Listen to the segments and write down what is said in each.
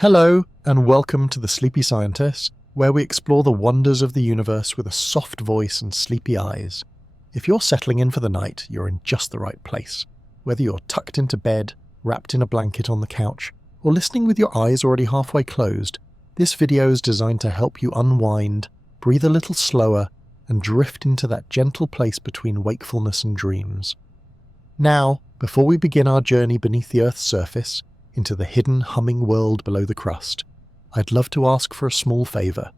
Hello, and welcome to The Sleepy Scientist, where we explore the wonders of the universe with a soft voice and sleepy eyes. If you're settling in for the night, you're in just the right place. Whether you're tucked into bed, wrapped in a blanket on the couch, or listening with your eyes already halfway closed, this video is designed to help you unwind, breathe a little slower, and drift into that gentle place between wakefulness and dreams. Now, before we begin our journey beneath the Earth's surface, into the hidden, humming world below the crust, I'd love to ask for a small favour.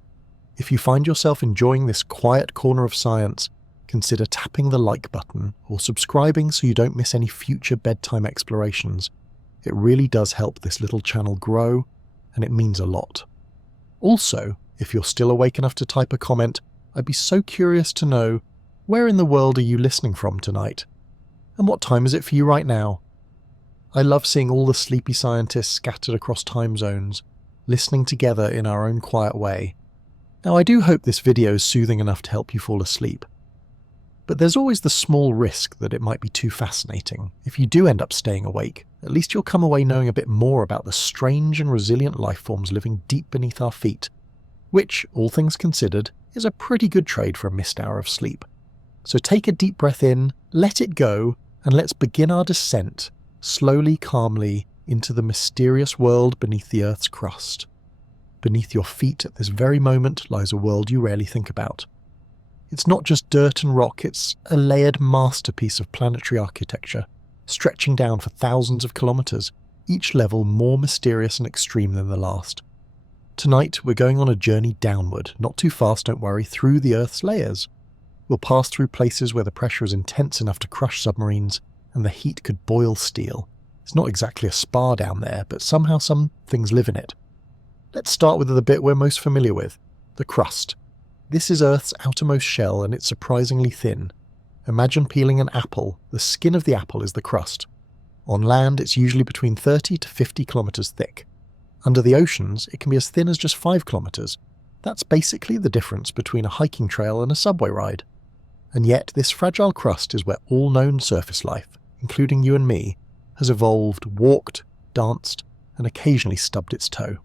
If you find yourself enjoying this quiet corner of science, consider tapping the like button or subscribing so you don't miss any future bedtime explorations. It really does help this little channel grow, and it means a lot. Also, if you're still awake enough to type a comment, I'd be so curious to know, where in the world are you listening from tonight? And what time is it for you right now? I love seeing all the sleepy scientists scattered across time zones, listening together in our own quiet way. Now, I do hope this video is soothing enough to help you fall asleep. But there's always the small risk that it might be too fascinating. If you do end up staying awake, at least you'll come away knowing a bit more about the strange and resilient life forms living deep beneath our feet, which, all things considered, is a pretty good trade for a missed hour of sleep. So take a deep breath in, let it go, and let's begin our descent, slowly, calmly, into the mysterious world beneath the Earth's crust. Beneath your feet at this very moment lies a world you rarely think about. It's not just dirt and rock, it's a layered masterpiece of planetary architecture, stretching down for thousands of kilometers, each level more mysterious and extreme than the last. Tonight, we're going on a journey downward, not too fast, don't worry, through the Earth's layers. We'll pass through places where the pressure is intense enough to crush submarines, and the heat could boil steel. It's not exactly a spa down there, but somehow some things live in it. Let's start with the bit we're most familiar with, the crust. This is Earth's outermost shell, and it's surprisingly thin. Imagine peeling an apple. The skin of the apple is the crust. On land, it's usually between 30 to 50 kilometers thick. Under the oceans, it can be as thin as just 5 kilometers. That's basically the difference between a hiking trail and a subway ride. And yet, this fragile crust is where all known surface life, including you and me, has evolved, walked, danced, and occasionally stubbed its toe.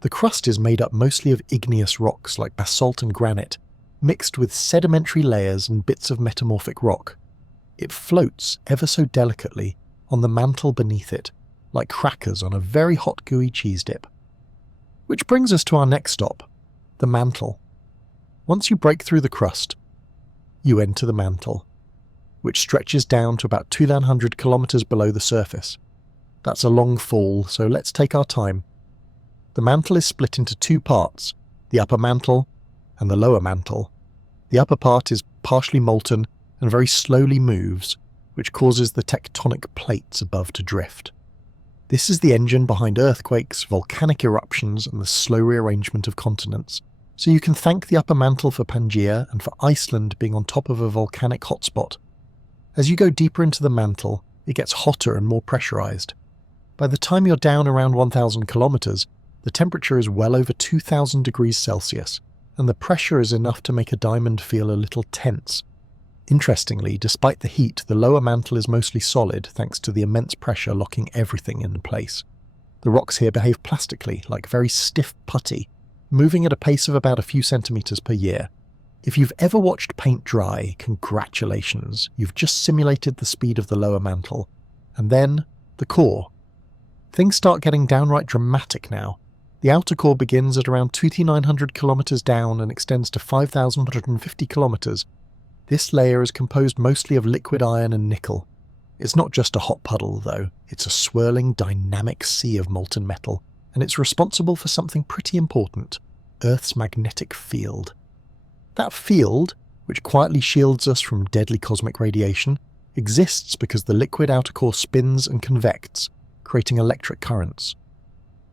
The crust is made up mostly of igneous rocks like basalt and granite, mixed with sedimentary layers and bits of metamorphic rock. It floats ever so delicately on the mantle beneath it, like crackers on a very hot gooey cheese dip. Which brings us to our next stop, the mantle. Once you break through the crust, you enter the mantle, which stretches down to about 2,900 kilometers below the surface. That's a long fall, so let's take our time. The mantle is split into two parts, the upper mantle and the lower mantle. The upper part is partially molten and very slowly moves, which causes the tectonic plates above to drift. This is the engine behind earthquakes, volcanic eruptions, and the slow rearrangement of continents. So you can thank the upper mantle for Pangaea and for Iceland being on top of a volcanic hotspot. As you go deeper into the mantle, it gets hotter and more pressurized. By the time you're down around 1,000 kilometers, the temperature is well over 2,000 degrees Celsius, and the pressure is enough to make a diamond feel a little tense. Interestingly, despite the heat, the lower mantle is mostly solid thanks to the immense pressure locking everything in place. The rocks here behave plastically, like very stiff putty, moving at a pace of about a few centimeters per year. If you've ever watched paint dry, congratulations, you've just simulated the speed of the lower mantle. And then, the core. Things start getting downright dramatic now. The outer core begins at around 2,900 kilometers down and extends to 5,150 kilometers. This layer is composed mostly of liquid iron and nickel. It's not just a hot puddle, though. It's a swirling, dynamic sea of molten metal, and it's responsible for something pretty important, Earth's magnetic field. That field, which quietly shields us from deadly cosmic radiation, exists because the liquid outer core spins and convects, creating electric currents.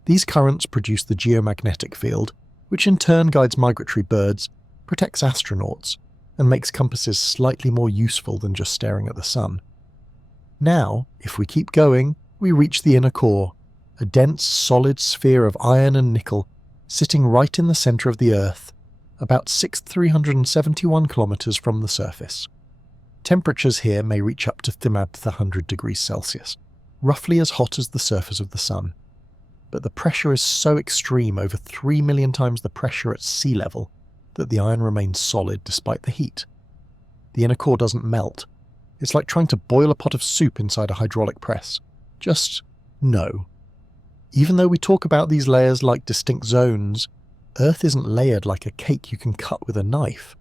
These currents produce the geomagnetic field, which in turn guides migratory birds, protects astronauts, and makes compasses slightly more useful than just staring at the sun. Now, if we keep going, we reach the inner core, a dense, solid sphere of iron and nickel, sitting right in the center of the Earth, about 6,371 kilometers from the surface. Temperatures here may reach up to 100 degrees Celsius, roughly as hot as the surface of the sun. but the pressure is so extreme, over 3 million times the pressure at sea level, that the iron remains solid despite the heat. The inner core doesn't melt. It's like trying to boil a pot of soup inside a hydraulic press. Just no. Even though we talk about these layers like distinct zones, Earth isn't layered like a cake you can cut with a knife.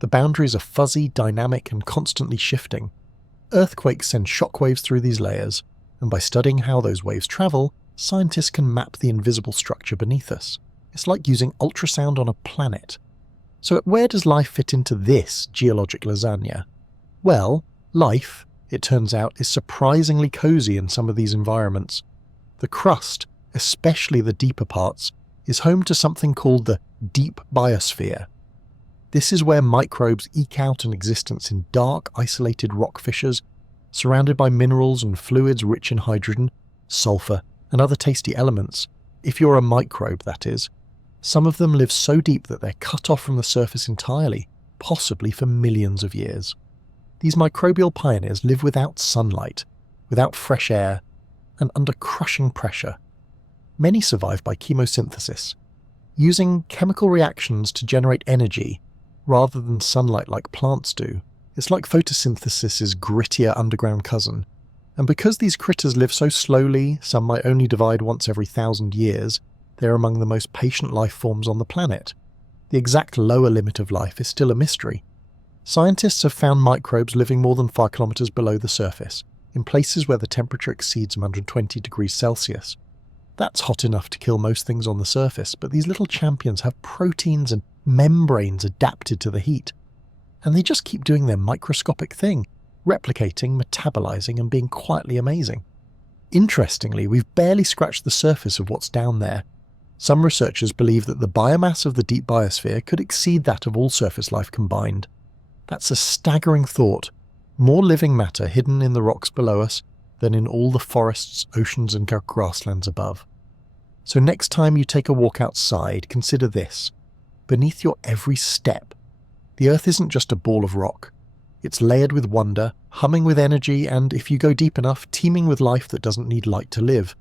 The boundaries are fuzzy, dynamic, and constantly shifting. Earthquakes send shockwaves through these layers, and by studying how those waves travel, scientists can map the invisible structure beneath us. It's like using ultrasound on a planet. So where does life fit into this geologic lasagna? Well, life, it turns out, is surprisingly cozy in some of these environments. The crust, especially the deeper parts, is home to something called the deep biosphere. This is where microbes eke out an existence in dark, isolated rock fissures, surrounded by minerals and fluids rich in hydrogen, sulfur, and other tasty elements. If you're a microbe, that is. Some of them live so deep that they're cut off from the surface entirely, possibly for millions of years. These microbial pioneers live without sunlight, without fresh air, and under crushing pressure. Many survive by chemosynthesis, using chemical reactions to generate energy rather than sunlight like plants do. It's like photosynthesis's grittier underground cousin. And because these critters live so slowly, some might only divide once every 1,000 years, they're among the most patient life forms on the planet. The exact lower limit of life is still a mystery. Scientists have found microbes living more than 5 kilometers below the surface, in places where the temperature exceeds 120 degrees Celsius. That's hot enough to kill most things on the surface, but these little champions have proteins and membranes adapted to the heat. And they just keep doing their microscopic thing, replicating, metabolizing, and being quietly amazing. Interestingly, we've barely scratched the surface of what's down there. Some researchers believe that the biomass of the deep biosphere could exceed that of all surface life combined. That's a staggering thought. More living matter hidden in the rocks below us than in all the forests, oceans, and grasslands above. So next time you take a walk outside, consider this. Beneath your every step, the Earth isn't just a ball of rock. It's layered with wonder, humming with energy, and, if you go deep enough, teeming with life that doesn't need light to live.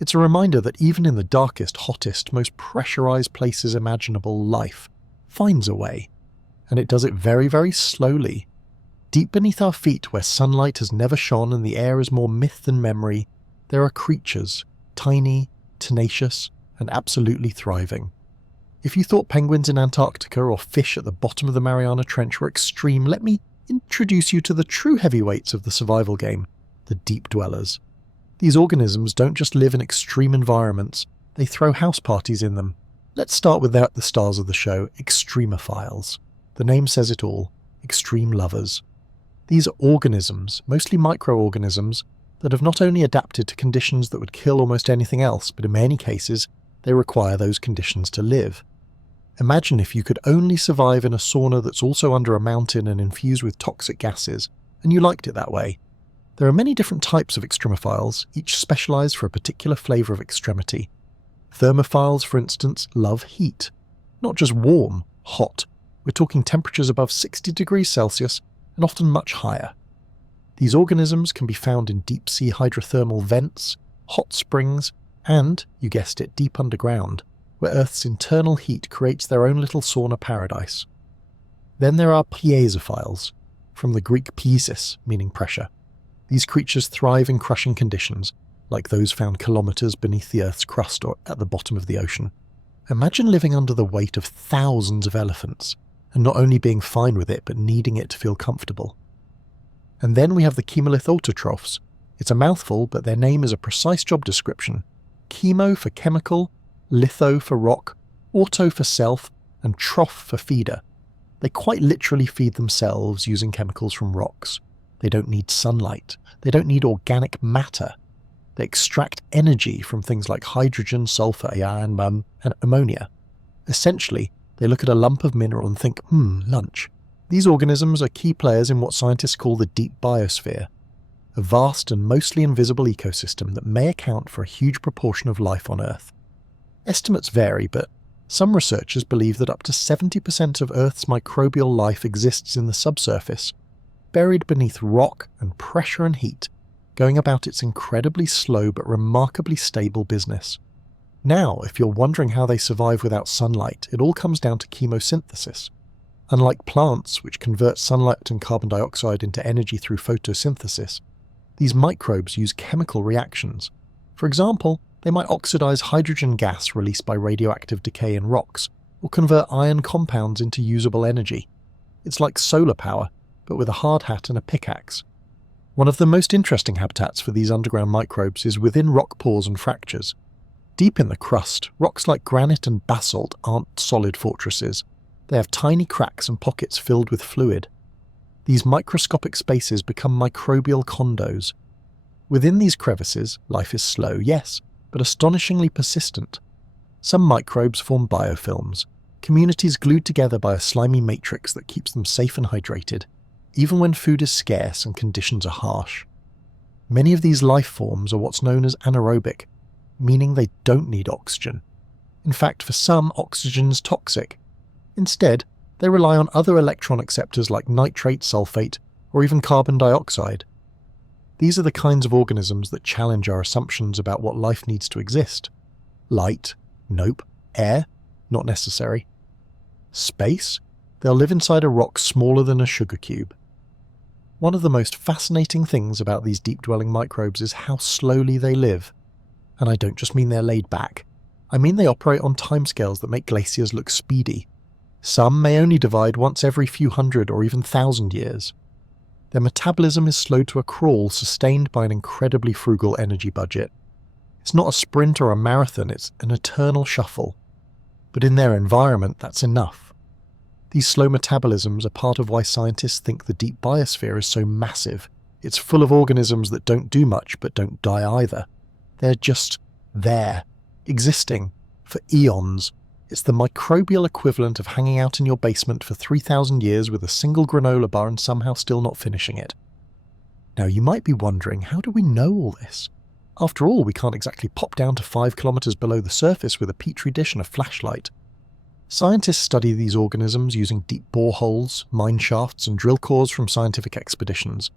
It's a reminder that even in the darkest, hottest, most pressurized places imaginable, life finds a way. And it does it very, very slowly. Deep beneath our feet, where sunlight has never shone and the air is more myth than memory, there are creatures, tiny, tenacious, and absolutely thriving. If you thought penguins in Antarctica or fish at the bottom of the Mariana Trench were extreme, let me introduce you to the true heavyweights of the survival game, the deep dwellers. These organisms don't just live in extreme environments, they throw house parties in them. Let's start with the stars of the show, extremophiles. The name says it all, extreme lovers. These are organisms, mostly microorganisms, that have not only adapted to conditions that would kill almost anything else, but in many cases, they require those conditions to live. Imagine if you could only survive in a sauna that's also under a mountain and infused with toxic gases, and you liked it that way. There are many different types of extremophiles, each specialized for a particular flavor of extremity. Thermophiles, for instance, love heat. Not just warm, hot. We're talking temperatures above 60 degrees Celsius and often much higher. These organisms can be found in deep-sea hydrothermal vents, hot springs, and, you guessed it, deep underground, where Earth's internal heat creates their own little sauna paradise. Then there are piezophiles, from the Greek piesis, meaning pressure. These creatures thrive in crushing conditions, like those found kilometers beneath the Earth's crust or at the bottom of the ocean. Imagine living under the weight of thousands of elephants, and not only being fine with it, but needing it to feel comfortable. And then we have the chemolith autotrophs. It's a mouthful, but their name is a precise job description. Chemo for chemical, litho for rock, auto for self, and troph for feeder. They quite literally feed themselves using chemicals from rocks. They don't need sunlight. They don't need organic matter. They extract energy from things like hydrogen, sulfur, and ammonia. Essentially, they look at a lump of mineral and think, lunch. These organisms are key players in what scientists call the deep biosphere, a vast and mostly invisible ecosystem that may account for a huge proportion of life on Earth. Estimates vary, but some researchers believe that up to 70% of Earth's microbial life exists in the subsurface, buried beneath rock and pressure and heat, going about its incredibly slow but remarkably stable business. Now, if you're wondering how they survive without sunlight, it all comes down to chemosynthesis. Unlike plants, which convert sunlight and carbon dioxide into energy through photosynthesis, these microbes use chemical reactions. For example, they might oxidize hydrogen gas released by radioactive decay in rocks, or convert iron compounds into usable energy. It's like solar power, but with a hard hat and a pickaxe. One of the most interesting habitats for these underground microbes is within rock pores and fractures. Deep in the crust, rocks like granite and basalt aren't solid fortresses. They have tiny cracks and pockets filled with fluid. These microscopic spaces become microbial condos. Within these crevices, life is slow, yes, but astonishingly persistent. Some microbes form biofilms, communities glued together by a slimy matrix that keeps them safe and hydrated, even when food is scarce and conditions are harsh. Many of these life forms are what's known as anaerobic, meaning they don't need oxygen. In fact, for some, oxygen's toxic. Instead, they rely on other electron acceptors like nitrate, sulfate, or even carbon dioxide. These are the kinds of organisms that challenge our assumptions about what life needs to exist. Light? Nope. Air? Not necessary. Space? They'll live inside a rock smaller than a sugar cube. One of the most fascinating things about these deep-dwelling microbes is how slowly they live. And I don't just mean they're laid back. I mean they operate on timescales that make glaciers look speedy. Some may only divide once every few hundred or even 1,000 years. Their metabolism is slowed to a crawl, sustained by an incredibly frugal energy budget. It's not a sprint or a marathon, it's an eternal shuffle. But in their environment, that's enough. These slow metabolisms are part of why scientists think the deep biosphere is so massive. It's full of organisms that don't do much but don't die either. They're just there, existing, for eons. It's the microbial equivalent of hanging out in your basement for 3,000 years with a single granola bar and somehow still not finishing it. Now you might be wondering, how do we know all this? After all, we can't exactly pop down to 5 kilometers below the surface with a petri dish and a flashlight. Scientists study these organisms using deep boreholes, mine shafts, and drill cores from scientific expeditions.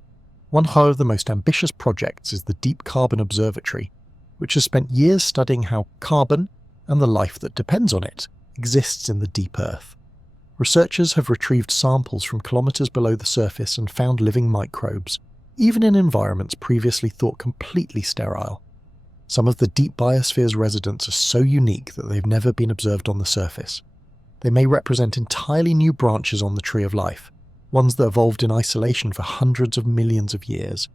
One of the most ambitious projects is the Deep Carbon Observatory, which has spent years studying how carbon, and the life that depends on it, exists in the deep earth. Researchers have retrieved samples from kilometers below the surface and found living microbes, even in environments previously thought completely sterile. Some of the deep biosphere's residents are so unique that they've never been observed on the surface. They may represent entirely new branches on the tree of life, ones that evolved in isolation for hundreds of millions of years.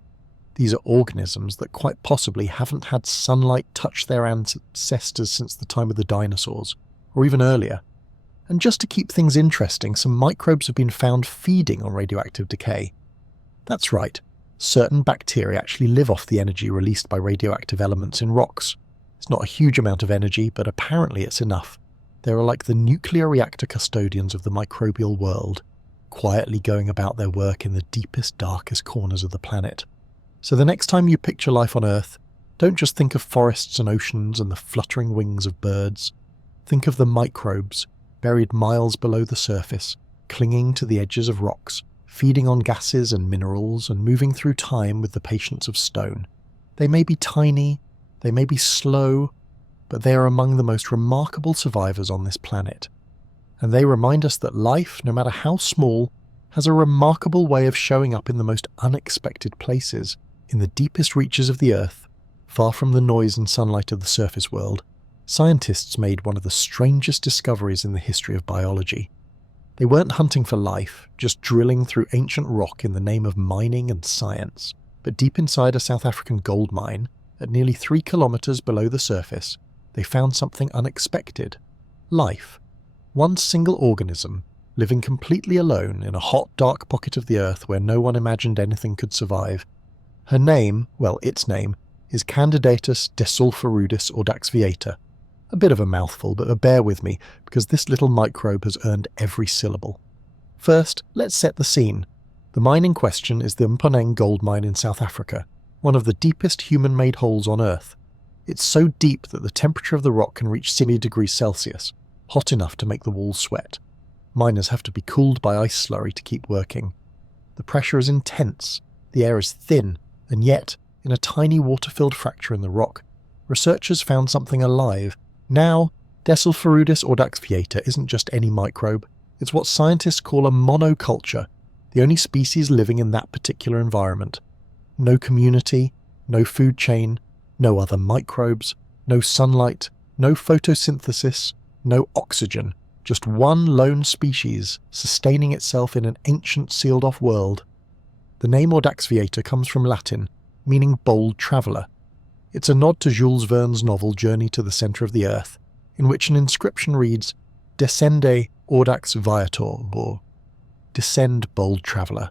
These are organisms that quite possibly haven't had sunlight touch their ancestors since the time of the dinosaurs, or even earlier. And just to keep things interesting, some microbes have been found feeding on radioactive decay. That's right, certain bacteria actually live off the energy released by radioactive elements in rocks. It's not a huge amount of energy, but apparently it's enough. They are like the nuclear reactor custodians of the microbial world, quietly going about their work in the deepest, darkest corners of the planet. So the next time you picture life on Earth, don't just think of forests and oceans and the fluttering wings of birds. Think of the microbes, buried miles below the surface, clinging to the edges of rocks, feeding on gases and minerals and moving through time with the patience of stone. They may be tiny, they may be slow, but they are among the most remarkable survivors on this planet. And they remind us that life, no matter how small, has a remarkable way of showing up in the most unexpected places. In the deepest reaches of the Earth, far from the noise and sunlight of the surface world, scientists made one of the strangest discoveries in the history of biology. They weren't hunting for life, just drilling through ancient rock in the name of mining and science. But deep inside a South African gold mine, at nearly 3 kilometers below the surface, they found something unexpected. Life. One single organism, living completely alone in a hot, dark pocket of the Earth where no one imagined anything could survive. Her name, well, its name, is Candidatus desulphurudis audaxviata. A bit of a mouthful, but bear with me, because this little microbe has earned every syllable. First, let's set the scene. The mine in question is the Mponeng gold mine in South Africa, one of the deepest human-made holes on Earth. It's so deep that the temperature of the rock can reach 60 degrees Celsius, hot enough to make the walls sweat. Miners have to be cooled by ice slurry to keep working. The pressure is intense, the air is thin, and yet, in a tiny water-filled fracture in the rock, researchers found something alive, Now, Desulforudis audaxviator isn't just any microbe, it's what scientists call a monoculture, the only species living in that particular environment. No community, no food chain, no other microbes, no sunlight, no photosynthesis, no oxygen, just one lone species sustaining itself in an ancient sealed-off world. The name audaxviator comes from Latin, meaning bold traveller. It's a nod to Jules Verne's novel Journey to the Centre of the Earth, in which an inscription reads, Descende audax viator, or Descend bold traveller.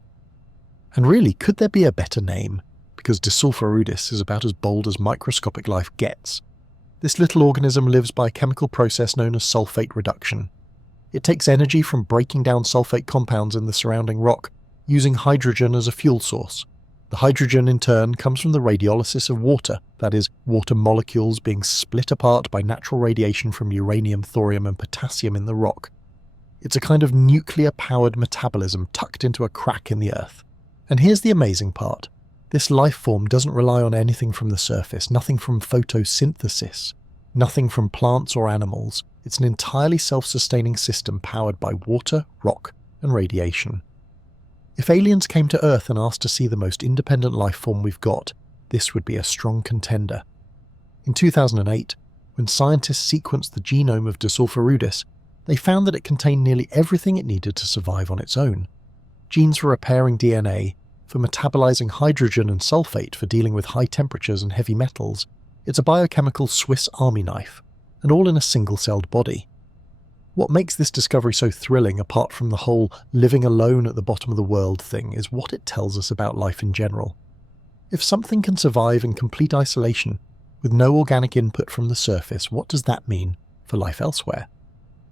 And really, could there be a better name? Because Desulforudis is about as bold as microscopic life gets. This little organism lives by a chemical process known as sulfate reduction. It takes energy from breaking down sulfate compounds in the surrounding rock, using hydrogen as a fuel source. The hydrogen, in turn, comes from the radiolysis of water, that is, water molecules being split apart by natural radiation from uranium, thorium and potassium in the rock. It's a kind of nuclear-powered metabolism tucked into a crack in the earth. And here's the amazing part. This life form doesn't rely on anything from the surface, nothing from photosynthesis, nothing from plants or animals. It's an entirely self-sustaining system powered by water, rock and radiation. If aliens came to Earth and asked to see the most independent life form we've got, this would be a strong contender. In 2008, when scientists sequenced the genome of Desulforudis, they found that it contained nearly everything it needed to survive on its own. Genes for repairing DNA, for metabolizing hydrogen and sulfate for dealing with high temperatures and heavy metals. It's a biochemical Swiss army knife, and all in a single-celled body. What makes this discovery so thrilling, apart from the whole living alone at the bottom of the world thing, is what it tells us about life in general. If something can survive in complete isolation, with no organic input from the surface, what does that mean for life elsewhere?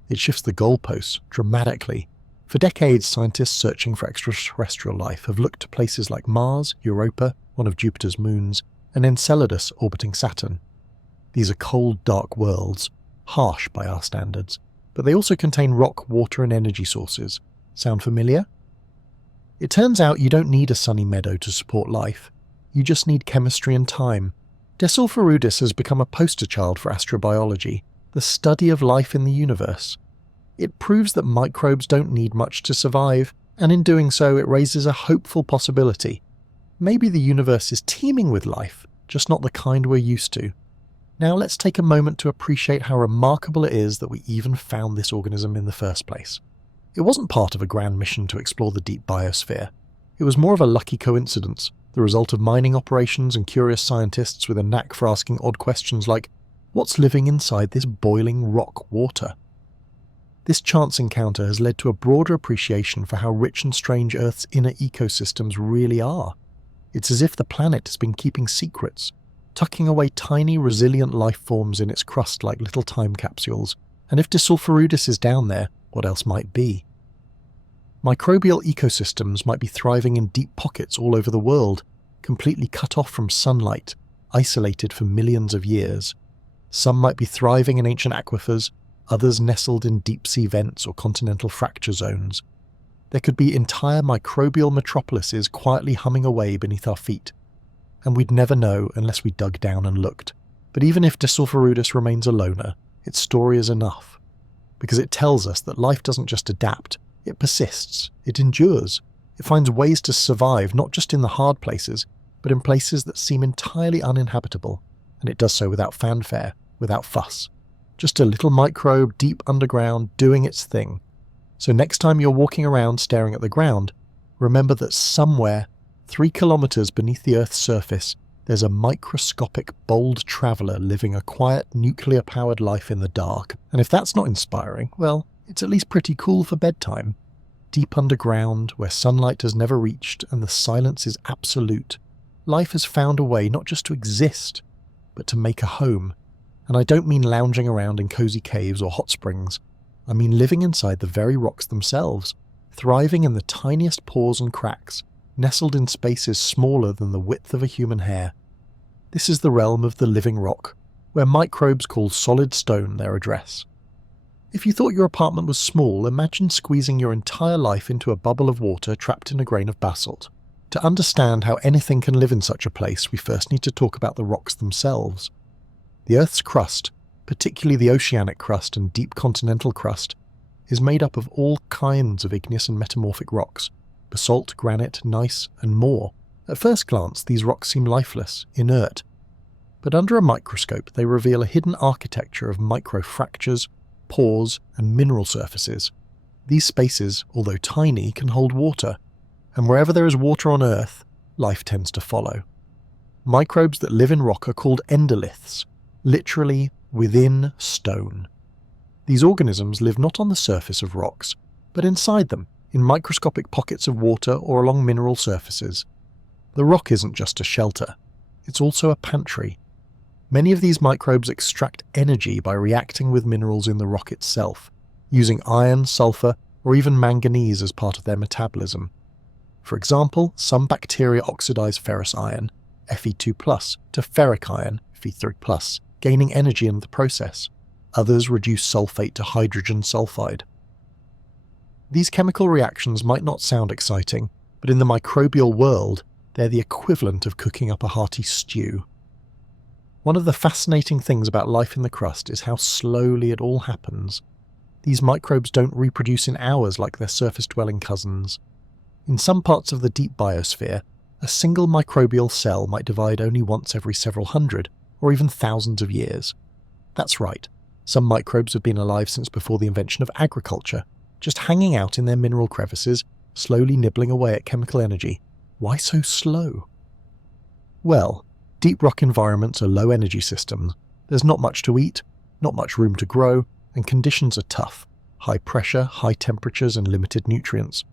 It shifts the goalposts dramatically. For decades, scientists searching for extraterrestrial life have looked to places like Mars, Europa, one of Jupiter's moons, and Enceladus orbiting Saturn. These are cold, dark worlds, harsh by our standards, but they also contain rock, water and energy sources. Sound familiar? It turns out you don't need a sunny meadow to support life. You just need chemistry and time. Desulforudis has become a poster child for astrobiology, the study of life in the universe. It proves that microbes don't need much to survive, and in doing so it raises a hopeful possibility. Maybe the universe is teeming with life, just not the kind we're used to. Now let's take a moment to appreciate how remarkable it is that we even found this organism in the first place. It wasn't part of a grand mission to explore the deep biosphere. It was more of a lucky coincidence, the result of mining operations and curious scientists with a knack for asking odd questions like, what's living inside this boiling rock water? This chance encounter has led to a broader appreciation for how rich and strange Earth's inner ecosystems really are. It's as if the planet has been keeping secrets, tucking away tiny, resilient life forms in its crust like little time capsules, and if Desulforudis is down there, what else might be? Microbial ecosystems might be thriving in deep pockets all over the world, completely cut off from sunlight, isolated for millions of years. Some might be thriving in ancient aquifers, others nestled in deep-sea vents or continental fracture zones. There could be entire microbial metropolises quietly humming away beneath our feet. And we'd never know unless we dug down and looked. But even if Desulforudis remains a loner, its story is enough. Because it tells us that life doesn't just adapt, it persists, it endures. It finds ways to survive not just in the hard places, but in places that seem entirely uninhabitable. And it does so without fanfare, without fuss. Just a little microbe deep underground doing its thing. So next time you're walking around staring at the ground, remember that somewhere, 3 kilometers beneath the Earth's surface, there's a microscopic, bold traveller living a quiet, nuclear-powered life in the dark. And if that's not inspiring, well, it's at least pretty cool for bedtime. Deep underground, where sunlight has never reached and the silence is absolute, life has found a way not just to exist, but to make a home. And I don't mean lounging around in cozy caves or hot springs. I mean living inside the very rocks themselves, thriving in the tiniest pores and cracks, nestled in spaces smaller than the width of a human hair. This is the realm of the living rock, where microbes call solid stone their address. If you thought your apartment was small, imagine squeezing your entire life into a bubble of water trapped in a grain of basalt. To understand how anything can live in such a place, we first need to talk about the rocks themselves. The Earth's crust, particularly the oceanic crust and deep continental crust, is made up of all kinds of igneous and metamorphic rocks: basalt, granite, gneiss, and more. At first glance, these rocks seem lifeless, inert, but under a microscope they reveal a hidden architecture of microfractures, pores, and mineral surfaces. These spaces, although tiny, can hold water, and wherever there is water on Earth, life tends to follow. Microbes that live in rock are called endoliths, literally within stone. These organisms live not on the surface of rocks, but inside them, in microscopic pockets of water or along mineral surfaces. The rock isn't just a shelter, it's also a pantry. Many of these microbes extract energy by reacting with minerals in the rock itself, using iron, sulfur, or even manganese as part of their metabolism. For example, some bacteria oxidize ferrous iron, Fe2+, to ferric iron, Fe3+, gaining energy in the process. Others reduce sulfate to hydrogen sulfide. These chemical reactions might not sound exciting, but in the microbial world, they're the equivalent of cooking up a hearty stew. One of the fascinating things about life in the crust is how slowly it all happens. These microbes don't reproduce in hours like their surface-dwelling cousins. In some parts of the deep biosphere, a single microbial cell might divide only once every several hundred, or even thousands of years. That's right, some microbes have been alive since before the invention of agriculture, just hanging out in their mineral crevices, slowly nibbling away at chemical energy. Why so slow? Well, deep rock environments are low-energy systems. There's not much to eat, not much room to grow, and conditions are tough. High pressure, high temperatures, and limited nutrients.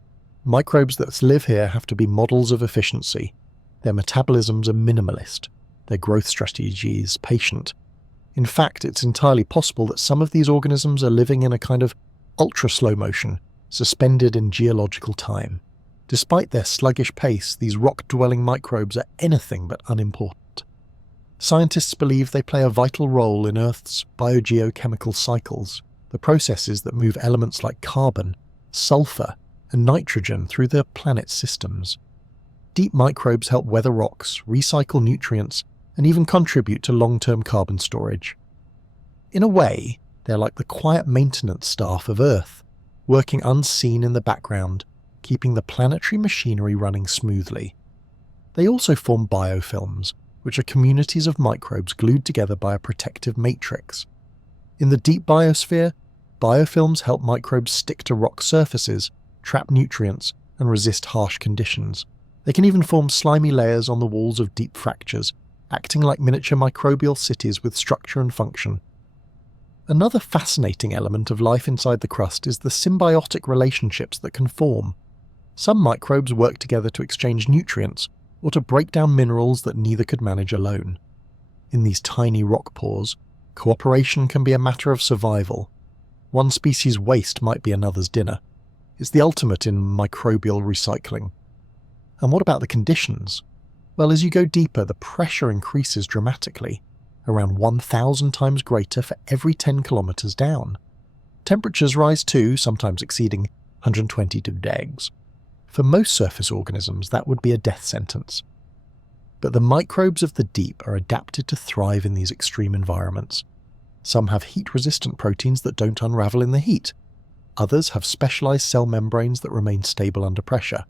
Microbes that live here have to be models of efficiency. Their metabolisms are minimalist. Their growth strategies patient. In fact, it's entirely possible that some of these organisms are living in a kind of ultra-slow motion, suspended in geological time. Despite their sluggish pace, these rock-dwelling microbes are anything but unimportant. Scientists believe they play a vital role in Earth's biogeochemical cycles, the processes that move elements like carbon, sulfur, and nitrogen through the planet's systems. Deep microbes help weather rocks, recycle nutrients, and even contribute to long-term carbon storage. In a way, they're like the quiet maintenance staff of Earth, working unseen in the background, keeping the planetary machinery running smoothly. They also form biofilms, which are communities of microbes glued together by a protective matrix. In the deep biosphere, biofilms help microbes stick to rock surfaces, trap nutrients, and resist harsh conditions. They can even form slimy layers on the walls of deep fractures, acting like miniature microbial cities with structure and function. Another fascinating element of life inside the crust is the symbiotic relationships that can form. Some microbes work together to exchange nutrients, or to break down minerals that neither could manage alone. In these tiny rock pores, cooperation can be a matter of survival. One species' waste might be another's dinner. It's the ultimate in microbial recycling. And what about the conditions? Well, as you go deeper, the pressure increases dramatically, around 1,000 times greater for every 10 kilometers down. Temperatures rise too, sometimes exceeding 120 degrees. For most surface organisms, that would be a death sentence. But the microbes of the deep are adapted to thrive in these extreme environments. Some have heat-resistant proteins that don't unravel in the heat. Others have specialized cell membranes that remain stable under pressure.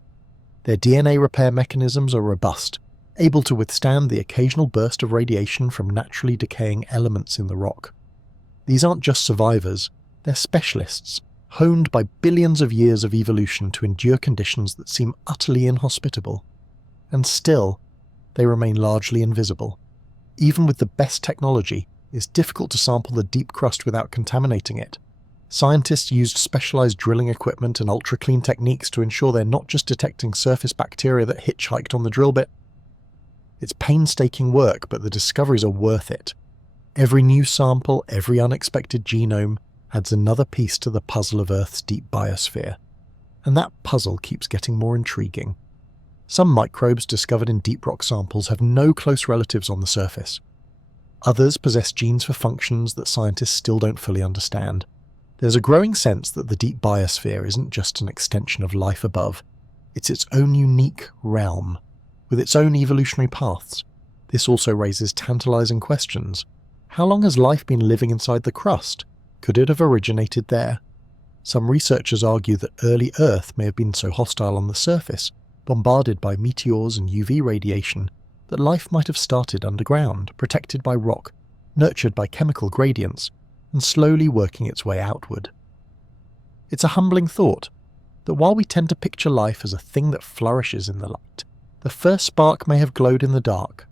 Their DNA repair mechanisms are robust, able to withstand the occasional burst of radiation from naturally decaying elements in the rock. These aren't just survivors, they're specialists, honed by billions of years of evolution to endure conditions that seem utterly inhospitable. And still, they remain largely invisible. Even with the best technology, it's difficult to sample the deep crust without contaminating it. Scientists used specialized drilling equipment and ultra-clean techniques to ensure they're not just detecting surface bacteria that hitchhiked on the drill bit. It's painstaking work, but the discoveries are worth it. Every new sample, every unexpected genome, adds another piece to the puzzle of Earth's deep biosphere. And that puzzle keeps getting more intriguing. Some microbes discovered in deep rock samples have no close relatives on the surface. Others possess genes for functions that scientists still don't fully understand. There's a growing sense that the deep biosphere isn't just an extension of life above, it's its own unique realm, with its own evolutionary paths. This also raises tantalizing questions. How long has life been living inside the crust? Could it have originated there? Some researchers argue that early Earth may have been so hostile on the surface, bombarded by meteors and UV radiation, that life might have started underground, protected by rock, nurtured by chemical gradients, and slowly working its way outward. It's a humbling thought that while we tend to picture life as a thing that flourishes in the light, the first spark may have glowed in the dark.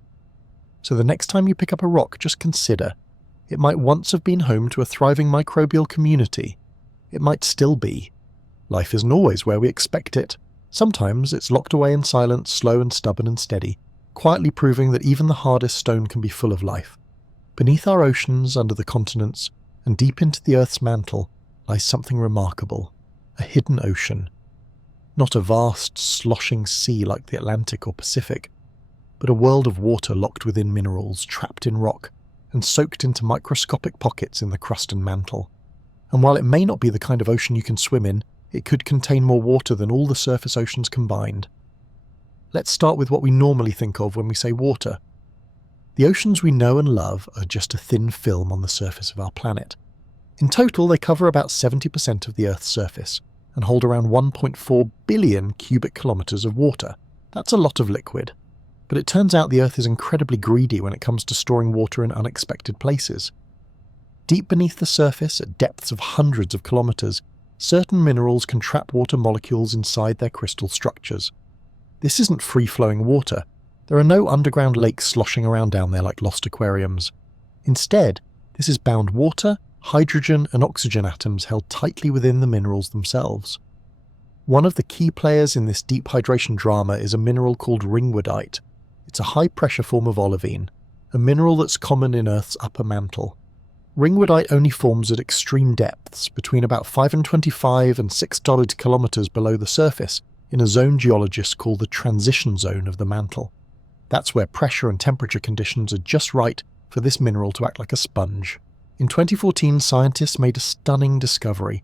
So the next time you pick up a rock, just consider, it might once have been home to a thriving microbial community. It might still be. Life isn't always where we expect it. Sometimes it's locked away in silence, slow and stubborn and steady, quietly proving that even the hardest stone can be full of life. Beneath our oceans, under the continents, and deep into the Earth's mantle, lies something remarkable. A hidden ocean. Not a vast, sloshing sea like the Atlantic or Pacific, but a world of water locked within minerals, trapped in rock, and soaked into microscopic pockets in the crust and mantle. And while it may not be the kind of ocean you can swim in, it could contain more water than all the surface oceans combined. Let's start with what we normally think of when we say water. The oceans we know and love are just a thin film on the surface of our planet. In total, they cover about 70% of the Earth's surface and hold around 1.4 billion cubic kilometers of water. That's a lot of liquid. But it turns out the Earth is incredibly greedy when it comes to storing water in unexpected places. Deep beneath the surface, at depths of hundreds of kilometers, certain minerals can trap water molecules inside their crystal structures. This isn't free-flowing water. There are no underground lakes sloshing around down there like lost aquariums. Instead, this is bound water, hydrogen and oxygen atoms held tightly within the minerals themselves. One of the key players in this deep hydration drama is a mineral called ringwoodite. It's a high-pressure form of olivine, a mineral that's common in Earth's upper mantle. Ringwoodite only forms at extreme depths, between about 525 and 600 kilometers below the surface, in a zone geologists call the transition zone of the mantle. That's where pressure and temperature conditions are just right for this mineral to act like a sponge. In 2014, scientists made a stunning discovery.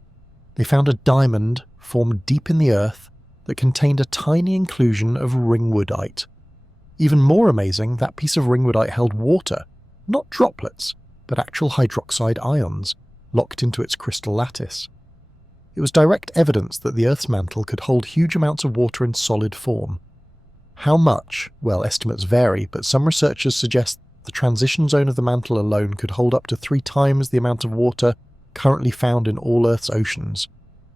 They found a diamond formed deep in the Earth that contained a tiny inclusion of ringwoodite. Even more amazing, that piece of ringwoodite held water, not droplets, but actual hydroxide ions, locked into its crystal lattice. It was direct evidence that the Earth's mantle could hold huge amounts of water in solid form. How much? Well, estimates vary, but some researchers suggest the transition zone of the mantle alone could hold up to 3 times the amount of water currently found in all Earth's oceans.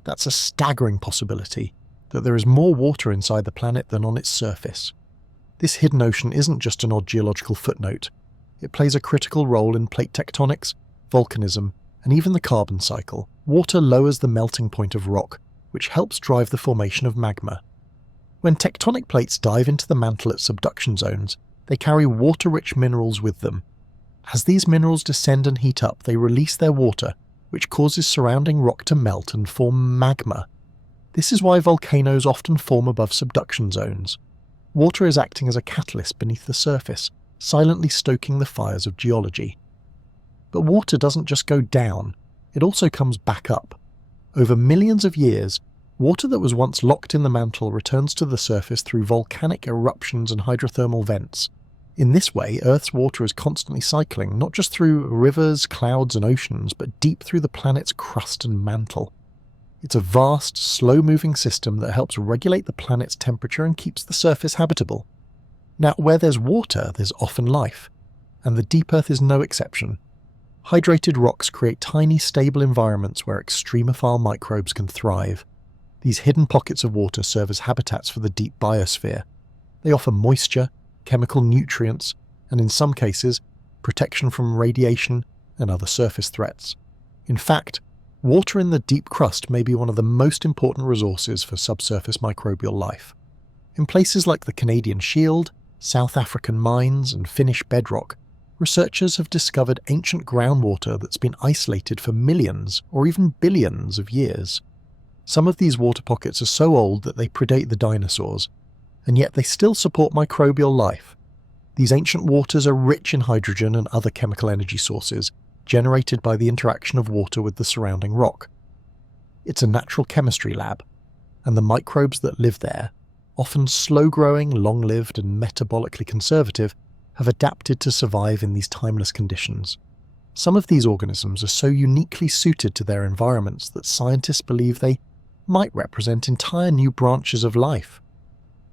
That's a staggering possibility, that there is more water inside the planet than on its surface. This hidden ocean isn't just an odd geological footnote. It plays a critical role in plate tectonics, volcanism, and even the carbon cycle. Water lowers the melting point of rock, which helps drive the formation of magma. When tectonic plates dive into the mantle at subduction zones, they carry water-rich minerals with them. As these minerals descend and heat up, they release their water, which causes surrounding rock to melt and form magma. This is why volcanoes often form above subduction zones. Water is acting as a catalyst beneath the surface, silently stoking the fires of geology. But water doesn't just go down, it also comes back up. Over millions of years, water that was once locked in the mantle returns to the surface through volcanic eruptions and hydrothermal vents. In this way, Earth's water is constantly cycling, not just through rivers, clouds and oceans, but deep through the planet's crust and mantle. It's a vast, slow-moving system that helps regulate the planet's temperature and keeps the surface habitable. Now, where there's water, there's often life, and the deep Earth is no exception. Hydrated rocks create tiny, stable environments where extremophile microbes can thrive. These hidden pockets of water serve as habitats for the deep biosphere. They offer moisture, chemical nutrients, and in some cases, protection from radiation and other surface threats. In fact, water in the deep crust may be one of the most important resources for subsurface microbial life. In places like the Canadian Shield, South African mines, and Finnish bedrock, researchers have discovered ancient groundwater that's been isolated for millions or even billions of years. Some of these water pockets are so old that they predate the dinosaurs, and yet they still support microbial life. These ancient waters are rich in hydrogen and other chemical energy sources, generated by the interaction of water with the surrounding rock. It's a natural chemistry lab, and the microbes that live there, often slow-growing, long-lived and metabolically conservative, have adapted to survive in these timeless conditions. Some of these organisms are so uniquely suited to their environments that scientists believe they might represent entire new branches of life.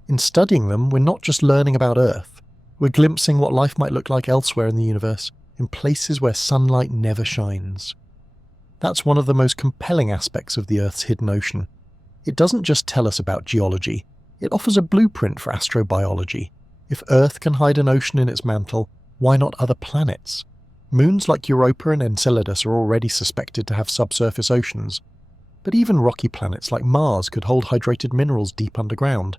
In studying them, we're not just learning about Earth, we're glimpsing what life might look like elsewhere in the universe, in places where sunlight never shines. That's one of the most compelling aspects of the Earth's hidden ocean. It doesn't just tell us about geology, it offers a blueprint for astrobiology. If Earth can hide an ocean in its mantle, why not other planets? Moons like Europa and Enceladus are already suspected to have subsurface oceans, but even rocky planets like Mars could hold hydrated minerals deep underground.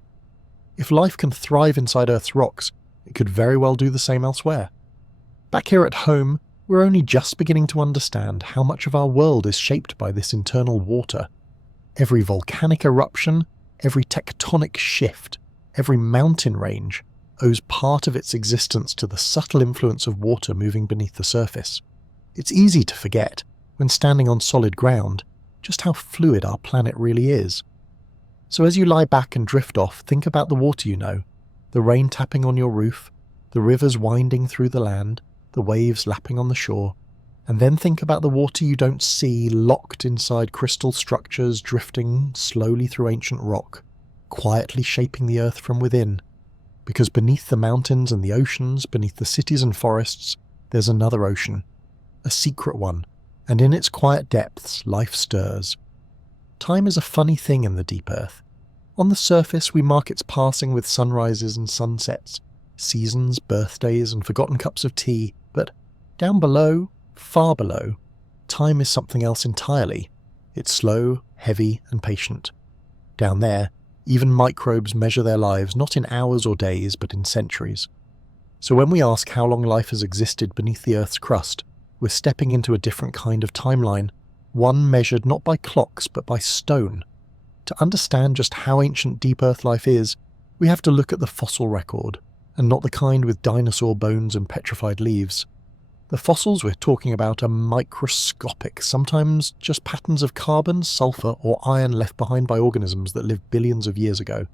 If life can thrive inside Earth's rocks, it could very well do the same elsewhere. Back here at home, we're only just beginning to understand how much of our world is shaped by this internal water. Every volcanic eruption, every tectonic shift, every mountain range owes part of its existence to the subtle influence of water moving beneath the surface. It's easy to forget, when standing on solid ground, just how fluid our planet really is. So as you lie back and drift off, think about the water you know, the rain tapping on your roof, the rivers winding through the land, the waves lapping on the shore, and then think about the water you don't see locked inside crystal structures drifting slowly through ancient rock, quietly shaping the earth from within. Because beneath the mountains and the oceans, beneath the cities and forests, there's another ocean, a secret one, and in its quiet depths life stirs. Time is a funny thing in the deep earth. On the surface we mark its passing with sunrises and sunsets, seasons, birthdays and forgotten cups of tea, but down below, far below, time is something else entirely. It's slow, heavy and patient. Down there, even microbes measure their lives not in hours or days, but in centuries. So when we ask how long life has existed beneath the Earth's crust, we're stepping into a different kind of timeline, one measured not by clocks but by stone. To understand just how ancient deep Earth life is, we have to look at the fossil record, and not the kind with dinosaur bones and petrified leaves. The fossils we're talking about are microscopic, sometimes just patterns of carbon, sulfur or iron left behind by organisms that lived billions of years ago.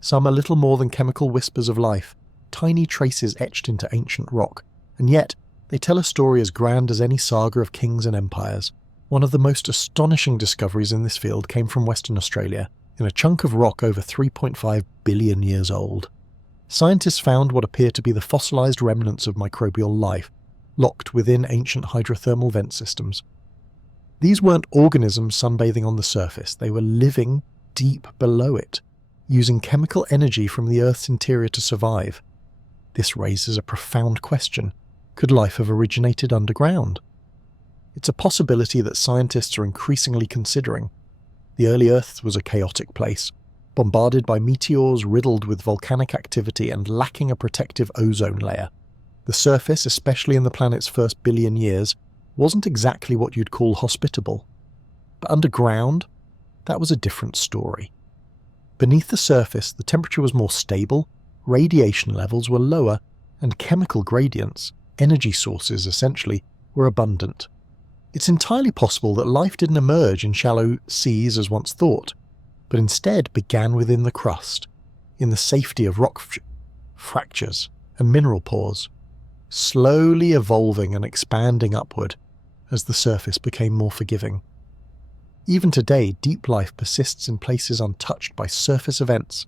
Some are little more than chemical whispers of life, tiny traces etched into ancient rock, and yet they tell a story as grand as any saga of kings and empires. One of the most astonishing discoveries in this field came from Western Australia, in a chunk of rock over 3.5 billion years old. Scientists found what appear to be the fossilized remnants of microbial life, locked within ancient hydrothermal vent systems. These weren't organisms sunbathing on the surface, they were living deep below it, using chemical energy from the Earth's interior to survive. This raises a profound question. Could life have originated underground? It's a possibility that scientists are increasingly considering. The early Earth was a chaotic place, bombarded by meteors, riddled with volcanic activity and lacking a protective ozone layer. The surface, especially in the planet's first billion years, wasn't exactly what you'd call hospitable. But underground, that was a different story. Beneath the surface, the temperature was more stable, radiation levels were lower, and chemical gradients, energy sources essentially, were abundant. It's entirely possible that life didn't emerge in shallow seas as once thought, but instead began within the crust, in the safety of rock fractures and mineral pores, slowly evolving and expanding upward as the surface became more forgiving. Even today, deep life persists in places untouched by surface events.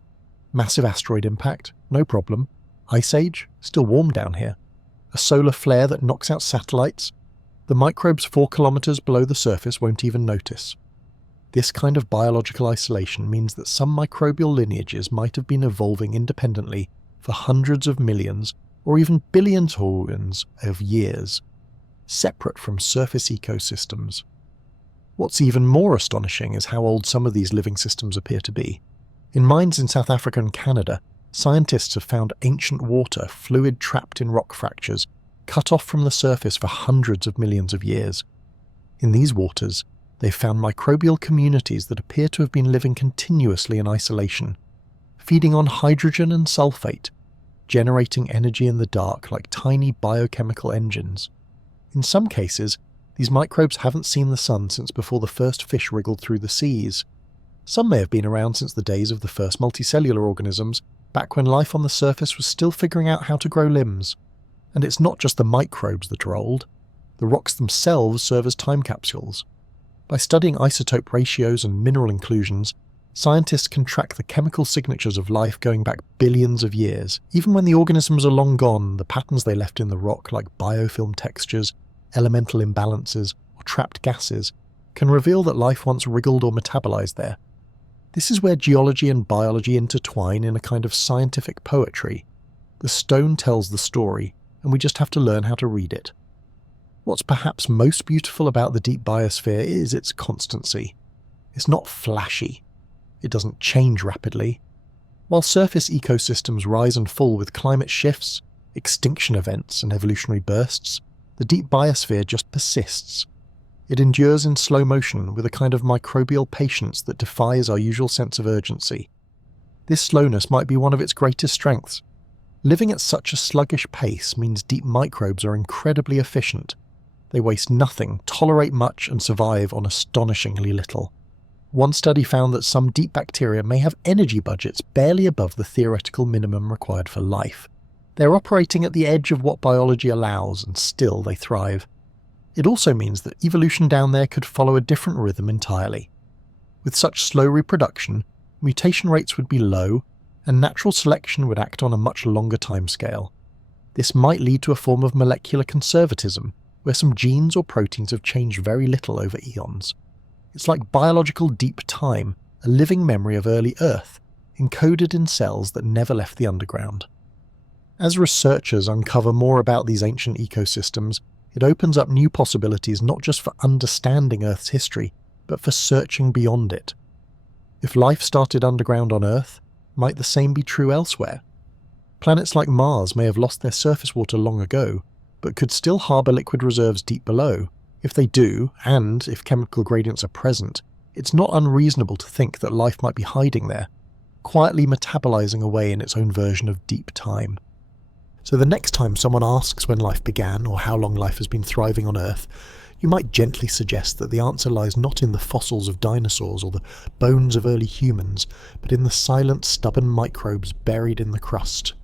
Massive asteroid impact, no problem. Ice age, still warm down here. A solar flare that knocks out satellites. The microbes 4 kilometers below the surface won't even notice. This kind of biological isolation means that some microbial lineages might have been evolving independently for hundreds of millions or even billions of years, separate from surface ecosystems. What's even more astonishing is how old some of these living systems appear to be. In mines in South Africa and Canada, scientists have found ancient water, fluid trapped in rock fractures, cut off from the surface for hundreds of millions of years. In these waters, they've found microbial communities that appear to have been living continuously in isolation, feeding on hydrogen and sulfate, generating energy in the dark like tiny biochemical engines. In some cases, these microbes haven't seen the sun since before the first fish wriggled through the seas. Some may have been around since the days of the first multicellular organisms, back when life on the surface was still figuring out how to grow limbs. And it's not just the microbes that are old. The rocks themselves serve as time capsules. By studying isotope ratios and mineral inclusions, scientists can track the chemical signatures of life going back billions of years. Even when the organisms are long gone, the patterns they left in the rock, like biofilm textures, elemental imbalances, or trapped gases, can reveal that life once wriggled or metabolized there. This is where geology and biology intertwine in a kind of scientific poetry. The stone tells the story, and we just have to learn how to read it. What's perhaps most beautiful about the deep biosphere is its constancy. It's not flashy. It doesn't change rapidly. While surface ecosystems rise and fall with climate shifts, extinction events, and evolutionary bursts, the deep biosphere just persists. It endures in slow motion with a kind of microbial patience that defies our usual sense of urgency. This slowness might be one of its greatest strengths. Living at such a sluggish pace means deep microbes are incredibly efficient. They waste nothing, tolerate much, and survive on astonishingly little. One study found that some deep bacteria may have energy budgets barely above the theoretical minimum required for life. They're operating at the edge of what biology allows, and still they thrive. It also means that evolution down there could follow a different rhythm entirely. With such slow reproduction, mutation rates would be low, and natural selection would act on a much longer timescale. This might lead to a form of molecular conservatism, where some genes or proteins have changed very little over eons. It's like biological deep time, a living memory of early Earth, encoded in cells that never left the underground. As researchers uncover more about these ancient ecosystems, it opens up new possibilities not just for understanding Earth's history, but for searching beyond it. If life started underground on Earth, might the same be true elsewhere? Planets like Mars may have lost their surface water long ago, but could still harbour liquid reserves deep below. If they do, and if chemical gradients are present, it's not unreasonable to think that life might be hiding there, quietly metabolizing away in its own version of deep time. So the next time someone asks when life began or how long life has been thriving on Earth, you might gently suggest that the answer lies not in the fossils of dinosaurs or the bones of early humans, but in the silent, stubborn microbes buried in the crust.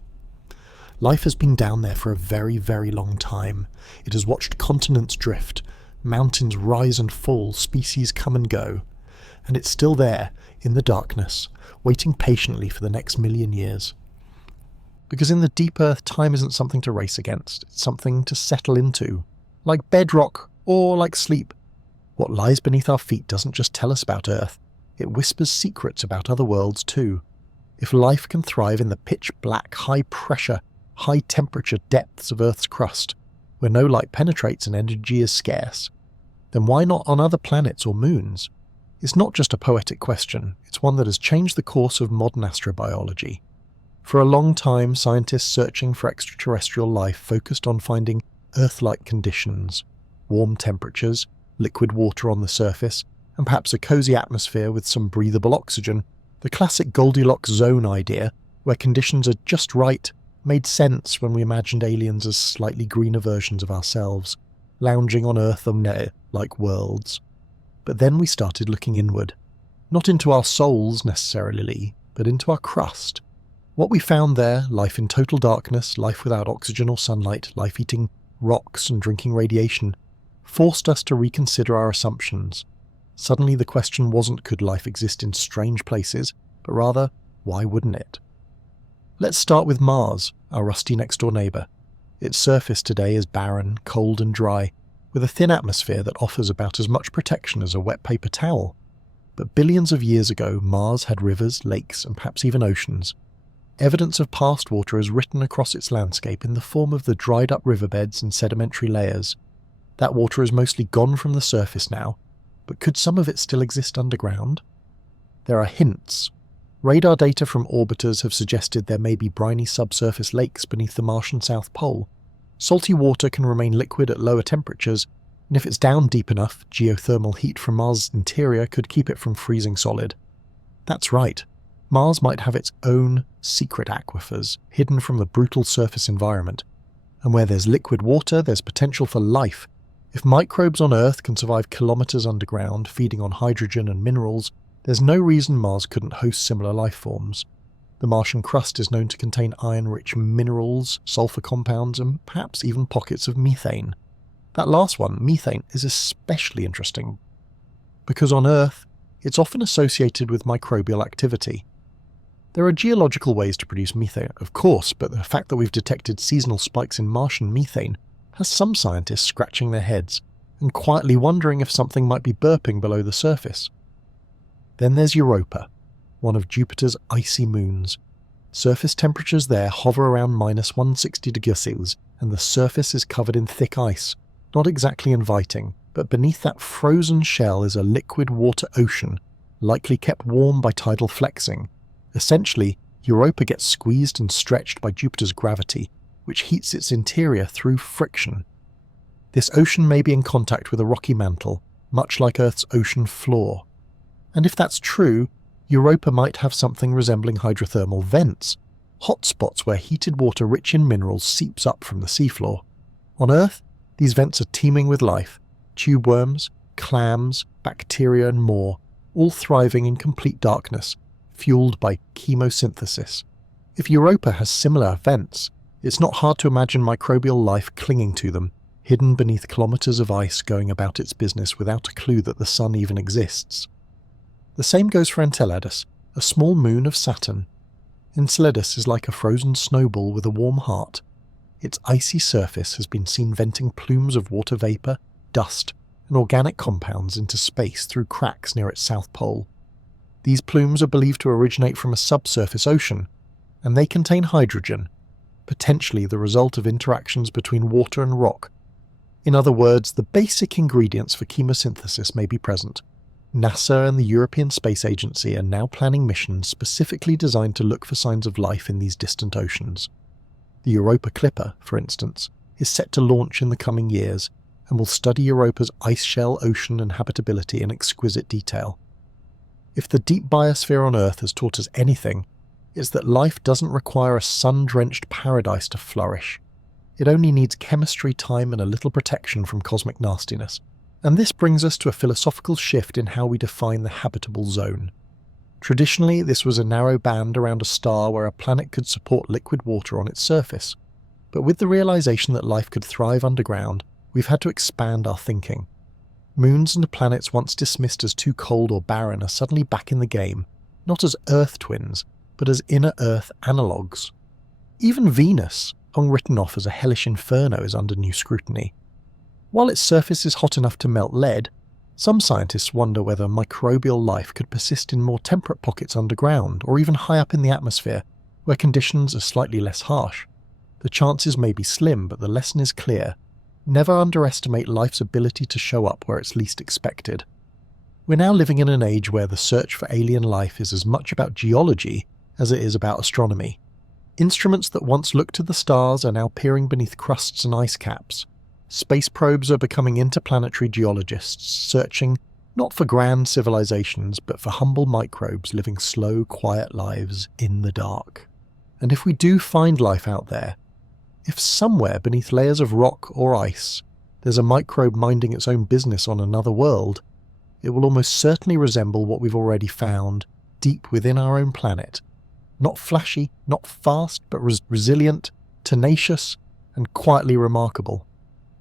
Life has been down there for a very, very long time. It has watched continents drift, mountains rise and fall, species come and go, and it's still there, in the darkness, waiting patiently for the next million years. Because in the deep Earth, time isn't something to race against, it's something to settle into, like bedrock or like sleep. What lies beneath our feet doesn't just tell us about Earth, it whispers secrets about other worlds too. If life can thrive in the pitch-black, high-pressure, high-temperature depths of Earth's crust, where no light penetrates and energy is scarce, then why not on other planets or moons? It's not just a poetic question, it's one that has changed the course of modern astrobiology. For a long time, scientists searching for extraterrestrial life focused on finding Earth-like conditions, warm temperatures, liquid water on the surface, and perhaps a cosy atmosphere with some breathable oxygen. The classic Goldilocks zone idea, where conditions are just right, made sense when we imagined aliens as slightly greener versions of ourselves, lounging on Earth and like worlds. But then we started looking inward, not into our souls necessarily, but into our crust. What we found there, life in total darkness, life without oxygen or sunlight, life eating rocks and drinking radiation, forced us to reconsider our assumptions. Suddenly the question wasn't could life exist in strange places, but rather, why wouldn't it? Let's start with Mars, our rusty next-door neighbour. Its surface today is barren, cold and dry, with a thin atmosphere that offers about as much protection as a wet paper towel. But billions of years ago, Mars had rivers, lakes, and perhaps even oceans. Evidence of past water is written across its landscape in the form of the dried-up riverbeds and sedimentary layers. That water is mostly gone from the surface now, but could some of it still exist underground? There are hints. Radar data from orbiters have suggested there may be briny subsurface lakes beneath the Martian South Pole. Salty water can remain liquid at lower temperatures, and if it's down deep enough, geothermal heat from Mars' interior could keep it from freezing solid. That's right. Mars might have its own secret aquifers, hidden from the brutal surface environment. And where there's liquid water, there's potential for life. If microbes on Earth can survive kilometers underground, feeding on hydrogen and minerals, there's no reason Mars couldn't host similar life forms. The Martian crust is known to contain iron-rich minerals, sulfur compounds, and perhaps even pockets of methane. That last one, methane, is especially interesting because on Earth, it's often associated with microbial activity. There are geological ways to produce methane, of course, but the fact that we've detected seasonal spikes in Martian methane has some scientists scratching their heads and quietly wondering if something might be burping below the surface. Then there's Europa, one of Jupiter's icy moons. Surface temperatures there hover around -160 degrees Celsius, and the surface is covered in thick ice. Not exactly inviting, but beneath that frozen shell is a liquid water ocean, likely kept warm by tidal flexing. Essentially, Europa gets squeezed and stretched by Jupiter's gravity, which heats its interior through friction. This ocean may be in contact with a rocky mantle, much like Earth's ocean floor. And if that's true, Europa might have something resembling hydrothermal vents, hotspots where heated water rich in minerals seeps up from the seafloor. On Earth, these vents are teeming with life, tube worms, clams, bacteria and more, all thriving in complete darkness, fueled by chemosynthesis. If Europa has similar vents, it's not hard to imagine microbial life clinging to them, hidden beneath kilometers of ice going about its business without a clue that the sun even exists. The same goes for Enceladus, a small moon of Saturn. Enceladus is like a frozen snowball with a warm heart. Its icy surface has been seen venting plumes of water vapor, dust, and organic compounds into space through cracks near its south pole. These plumes are believed to originate from a subsurface ocean, and they contain hydrogen, potentially the result of interactions between water and rock. In other words, the basic ingredients for chemosynthesis may be present. NASA and the European Space Agency are now planning missions specifically designed to look for signs of life in these distant oceans. The Europa Clipper, for instance, is set to launch in the coming years and will study Europa's ice shell, ocean and habitability in exquisite detail. If the deep biosphere on Earth has taught us anything, it's that life doesn't require a sun-drenched paradise to flourish. It only needs chemistry, time and a little protection from cosmic nastiness. And this brings us to a philosophical shift in how we define the habitable zone. Traditionally, this was a narrow band around a star where a planet could support liquid water on its surface. But with the realization that life could thrive underground, we've had to expand our thinking. Moons and planets once dismissed as too cold or barren are suddenly back in the game, not as Earth twins, but as inner Earth analogues. Even Venus, long written off as a hellish inferno, is under new scrutiny. While its surface is hot enough to melt lead, some scientists wonder whether microbial life could persist in more temperate pockets underground or even high up in the atmosphere, where conditions are slightly less harsh. The chances may be slim, but the lesson is clear. Never underestimate life's ability to show up where it's least expected. We're now living in an age where the search for alien life is as much about geology as it is about astronomy. Instruments that once looked to the stars are now peering beneath crusts and ice caps. Space probes are becoming interplanetary geologists, searching not for grand civilizations, but for humble microbes living slow, quiet lives in the dark. And if we do find life out there, if somewhere beneath layers of rock or ice, there's a microbe minding its own business on another world, it will almost certainly resemble what we've already found deep within our own planet. Not flashy, not fast, but resilient, tenacious, and quietly remarkable.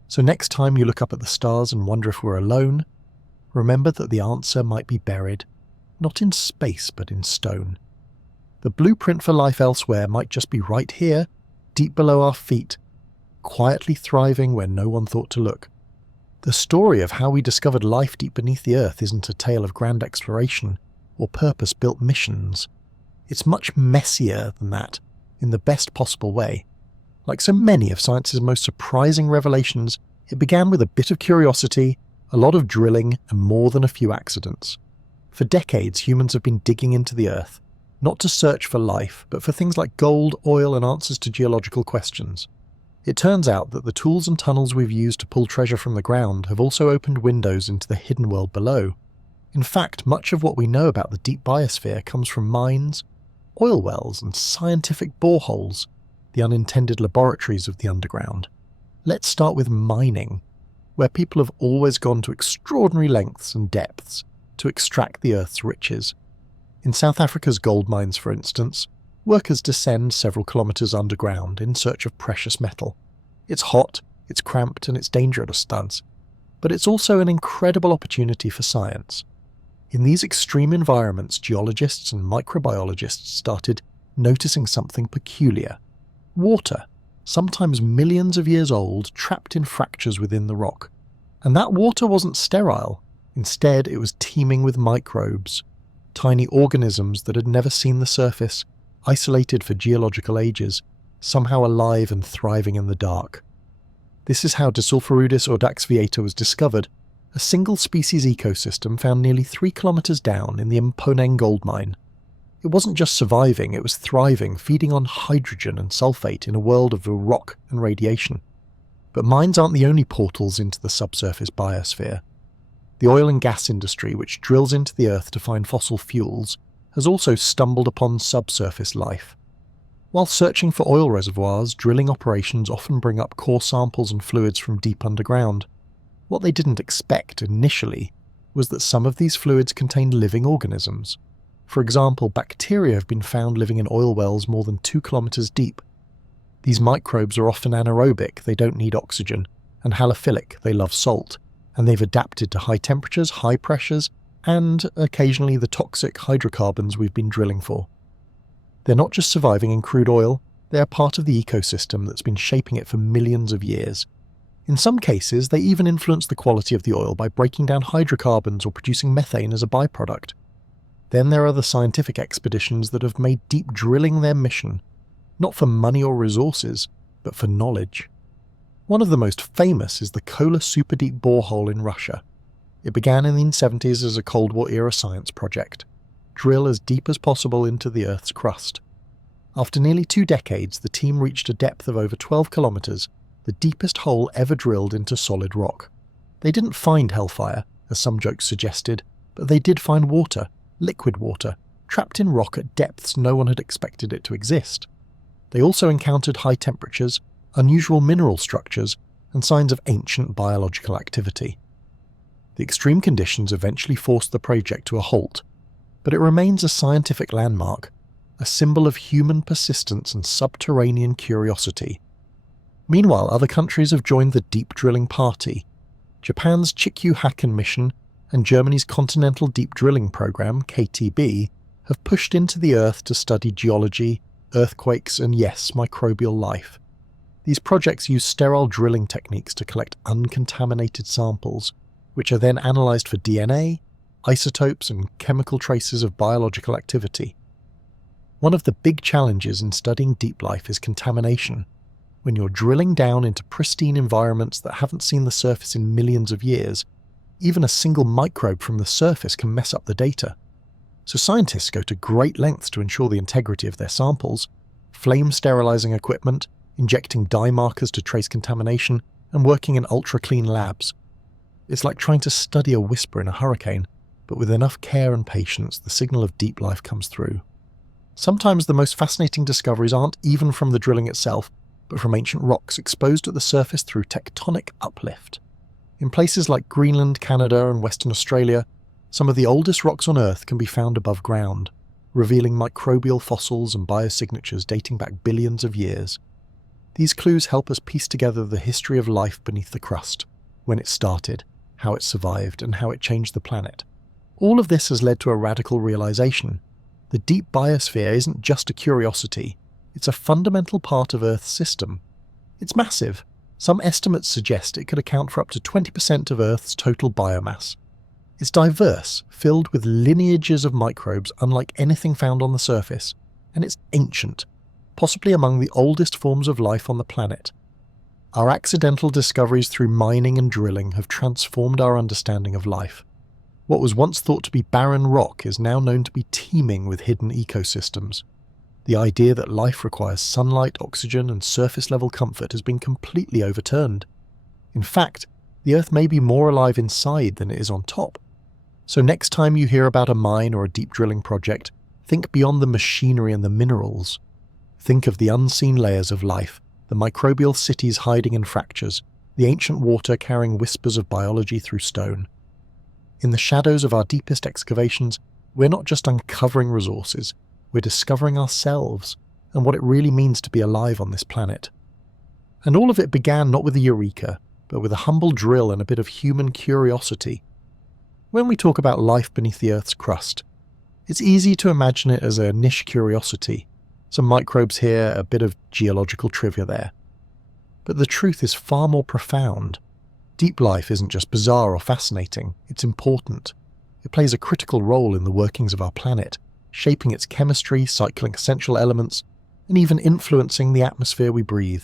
So next time you look up at the stars and wonder if we're alone, remember that the answer might be buried, not in space but in stone. The blueprint for life elsewhere might just be right here, deep below our feet, quietly thriving where no one thought to look. The story of how we discovered life deep beneath the Earth isn't a tale of grand exploration or purpose-built missions. It's much messier than that, in the best possible way. Like so many of science's most surprising revelations, it began with a bit of curiosity, a lot of drilling, and more than a few accidents. For decades, humans have been digging into the Earth, not to search for life, but for things like gold, oil, and answers to geological questions. It turns out that the tools and tunnels we've used to pull treasure from the ground have also opened windows into the hidden world below. In fact, much of what we know about the deep biosphere comes from mines, oil wells, and scientific boreholes, the unintended laboratories of the underground. Let's start with mining, where people have always gone to extraordinary lengths and depths to extract the Earth's riches. In South Africa's gold mines, for instance, workers descend several kilometers underground in search of precious metal. It's hot, It's cramped and it's dangerous at stunts, but it's also an incredible opportunity for science. In these extreme environments, geologists and microbiologists started noticing something peculiar. Water, sometimes millions of years old, trapped in fractures within the rock. And that water wasn't sterile. Instead, it was teeming with microbes, tiny organisms that had never seen the surface, isolated for geological ages, somehow alive and thriving in the dark. This is how Disulphurudis audaxviata was discovered, a single-species ecosystem found nearly 3 kilometers down in the Mponeng gold mine. It wasn't just surviving, it was thriving, feeding on hydrogen and sulfate in a world of rock and radiation. But mines aren't the only portals into the subsurface biosphere. The oil and gas industry, which drills into the earth to find fossil fuels, has also stumbled upon subsurface life. While searching for oil reservoirs, drilling operations often bring up core samples and fluids from deep underground. What they didn't expect initially was that some of these fluids contained living organisms. For example, bacteria have been found living in oil wells more than 2 kilometers deep. These microbes are often anaerobic, they don't need oxygen, and halophilic, they love salt, and they've adapted to high temperatures, high pressures, and occasionally the toxic hydrocarbons we've been drilling for. They're not just surviving in crude oil, they are part of the ecosystem that's been shaping it for millions of years. In some cases, they even influence the quality of the oil by breaking down hydrocarbons or producing methane as a byproduct. Then there are the scientific expeditions that have made deep drilling their mission, not for money or resources, but for knowledge. One of the most famous is the Kola Superdeep borehole in Russia. It began in the 1970s as a Cold War-era science project. Drill as deep as possible into the Earth's crust. After nearly 2 decades, the team reached a depth of over 12 kilometers, the deepest hole ever drilled into solid rock. They didn't find hellfire, as some jokes suggested, but they did find water, liquid water, trapped in rock at depths no one had expected it to exist. They also encountered high temperatures, unusual mineral structures, and signs of ancient biological activity. The extreme conditions eventually forced the project to a halt, but it remains a scientific landmark, a symbol of human persistence and subterranean curiosity. Meanwhile, other countries have joined the deep drilling party. Japan's Chikyu-Haken mission and Germany's Continental Deep Drilling Program, KTB, have pushed into the Earth to study geology, earthquakes, and yes, microbial life. These projects use sterile drilling techniques to collect uncontaminated samples, which are then analysed for DNA, isotopes, and chemical traces of biological activity. One of the big challenges in studying deep life is contamination. When you're drilling down into pristine environments that haven't seen the surface in millions of years, even a single microbe from the surface can mess up the data. So scientists go to great lengths to ensure the integrity of their samples, flame sterilizing equipment, injecting dye markers to trace contamination, and working in ultra-clean labs. It's like trying to study a whisper in a hurricane, but with enough care and patience, the signal of deep life comes through. Sometimes the most fascinating discoveries aren't even from the drilling itself, but from ancient rocks exposed at the surface through tectonic uplift. In places like Greenland, Canada, and Western Australia, some of the oldest rocks on Earth can be found above ground, revealing microbial fossils and biosignatures dating back billions of years. These clues help us piece together the history of life beneath the crust, when it started, how it survived, and how it changed the planet. All of this has led to a radical realization. The deep biosphere isn't just a curiosity, it's a fundamental part of Earth's system. It's massive. Some estimates suggest it could account for up to 20% of Earth's total biomass. It's diverse, filled with lineages of microbes unlike anything found on the surface, and it's ancient, possibly among the oldest forms of life on the planet. Our accidental discoveries through mining and drilling have transformed our understanding of life. What was once thought to be barren rock is now known to be teeming with hidden ecosystems. The idea that life requires sunlight, oxygen, and surface-level comfort has been completely overturned. In fact, the Earth may be more alive inside than it is on top. So next time you hear about a mine or a deep drilling project, think beyond the machinery and the minerals. Think of the unseen layers of life, the microbial cities hiding in fractures, the ancient water carrying whispers of biology through stone. In the shadows of our deepest excavations, we're not just uncovering resources, we're discovering ourselves and what it really means to be alive on this planet. And all of it began not with a eureka, but with a humble drill and a bit of human curiosity. When we talk about life beneath the Earth's crust, it's easy to imagine it as a niche curiosity, some microbes here, a bit of geological trivia there. But the truth is far more profound. Deep life isn't just bizarre or fascinating, it's important. It plays a critical role in the workings of our planet, shaping its chemistry, cycling essential elements, and even influencing the atmosphere we breathe.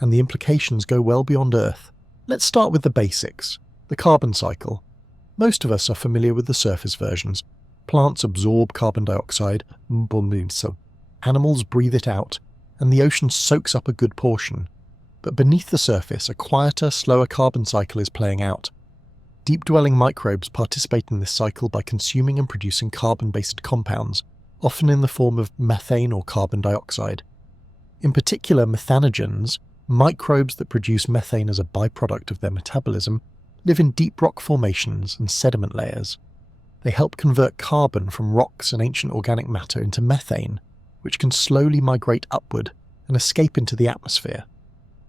And the implications go well beyond Earth. Let's start with the basics, the carbon cycle. Most of us are familiar with the surface versions. Plants absorb carbon dioxide, animals breathe it out, and the ocean soaks up a good portion. But beneath the surface, a quieter, slower carbon cycle is playing out. Deep-dwelling microbes participate in this cycle by consuming and producing carbon-based compounds, often in the form of methane or carbon dioxide. In particular, methanogens, microbes that produce methane as a byproduct of their metabolism, live in deep rock formations and sediment layers. They help convert carbon from rocks and ancient organic matter into methane, which can slowly migrate upward and escape into the atmosphere.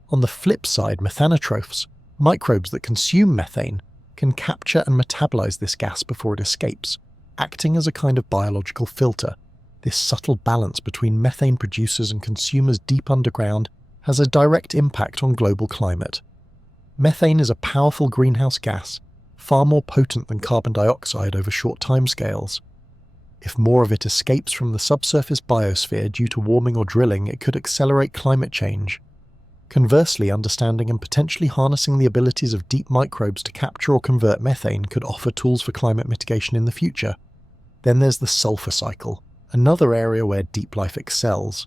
On the flip side, methanotrophs, microbes that consume methane, can capture and metabolize this gas before it escapes, acting as a kind of biological filter. This subtle balance between methane producers and consumers deep underground has a direct impact on global climate. Methane is a powerful greenhouse gas, far more potent than carbon dioxide over short timescales. If more of it escapes from the subsurface biosphere due to warming or drilling, it could accelerate climate change. Conversely, understanding and potentially harnessing the abilities of deep microbes to capture or convert methane could offer tools for climate mitigation in the future. Then there's the sulfur cycle, another area where deep life excels.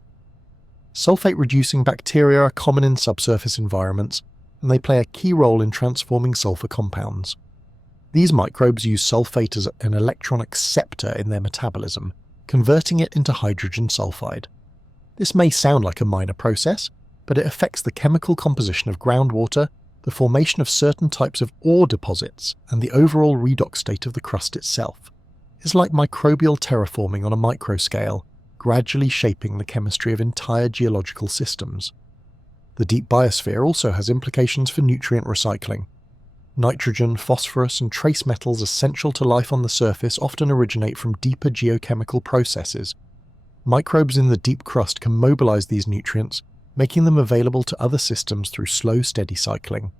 Sulfate-reducing bacteria are common in subsurface environments, and they play a key role in transforming sulfur compounds. These microbes use sulfate as an electron acceptor in their metabolism, converting it into hydrogen sulfide. This may sound like a minor process, but it affects the chemical composition of groundwater, the formation of certain types of ore deposits, and the overall redox state of the crust itself. It's like microbial terraforming on a microscale, gradually shaping the chemistry of entire geological systems. The deep biosphere also has implications for nutrient recycling. Nitrogen, phosphorus, and trace metals essential to life on the surface often originate from deeper geochemical processes. Microbes in the deep crust can mobilize these nutrients, making them available to other systems through slow, steady cycling.